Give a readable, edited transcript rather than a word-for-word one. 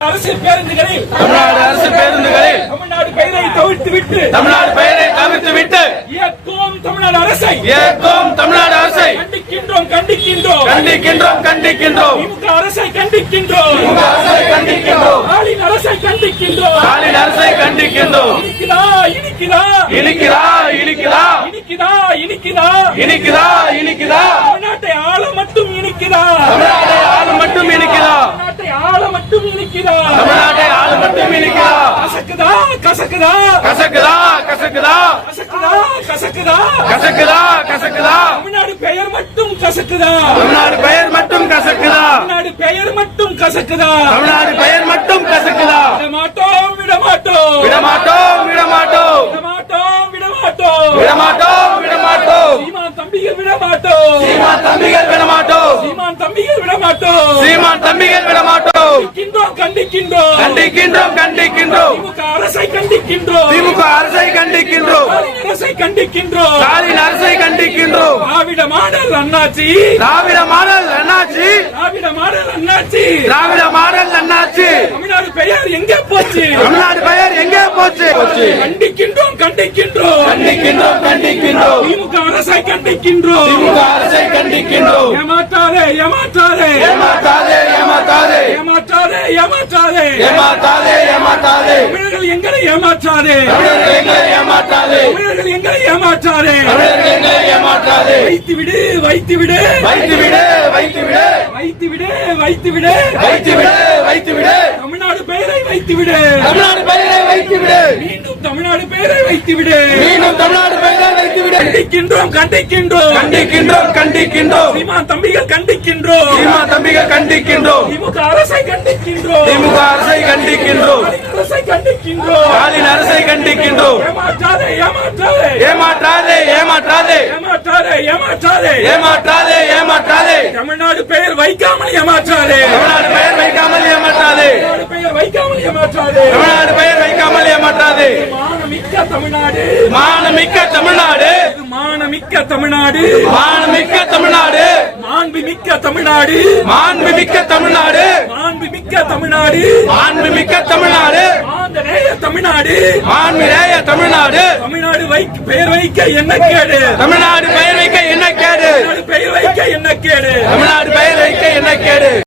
அரசு பேருந்துகளில் தமிழ்நாடு அரசு பேருந்துகளில் தமிழ்நாடு பெயரை தவிர்த்துவிட்டு இயக்கும் தமிழ்நாடு அரசை கண்டிக்கின்றோம் திமுக அரசை கண்டிக்கின்றோம் ஸ்டாலின் அரசை கண்டிக்கின்றோம் இனிக்குதா தமிழ்நாட்டை ஆள மட்டும் இனிக்குதா தமிழ்நாடு பெயர் மட்டும் கசக்குதா சீமான் தம்பிகள் விடமாட்டோம் கண்டிக்கின்றோம் திமுக அரசை கண்டிக்கின்றோம் ஸ்டாலின் அரசை கண்டிக்கின்றோம் திராவிட மாடல் அண்ணாச்சி தமிழ்நாடு பெயர் எங்கே போச்சு கண்டிக்கின்றோம் திமுக அரசை கண்டிக்கின்றோம் ஏமாற்றாதே தமிழர்கள் எங்களை ஏமாற்றாதே வைத்துவிடு தமிழ்நாடு பெயரை வைத்துவிடு மீண்டும் தமிழ்நாடு பெயரை வைத்துவிடு கண்டிக்கின்றோம் சீமான் தம்பிகள் கண்டிக்கின்றோம் திமுக அரசை கண்டிக்கின்றோம் ஸ்டாலின் அரசை கண்டிக்கின்றோம் ஏமாற்றாதே தமிழ்நாடு பெயர் வைக்காமல் ஏமாற்றாதே மானமிக்க தமிழ்நாடு பெயர் வைக்க என்ன கேடு தமிழ்நாடு பெயர் வைக்க என்ன கேடு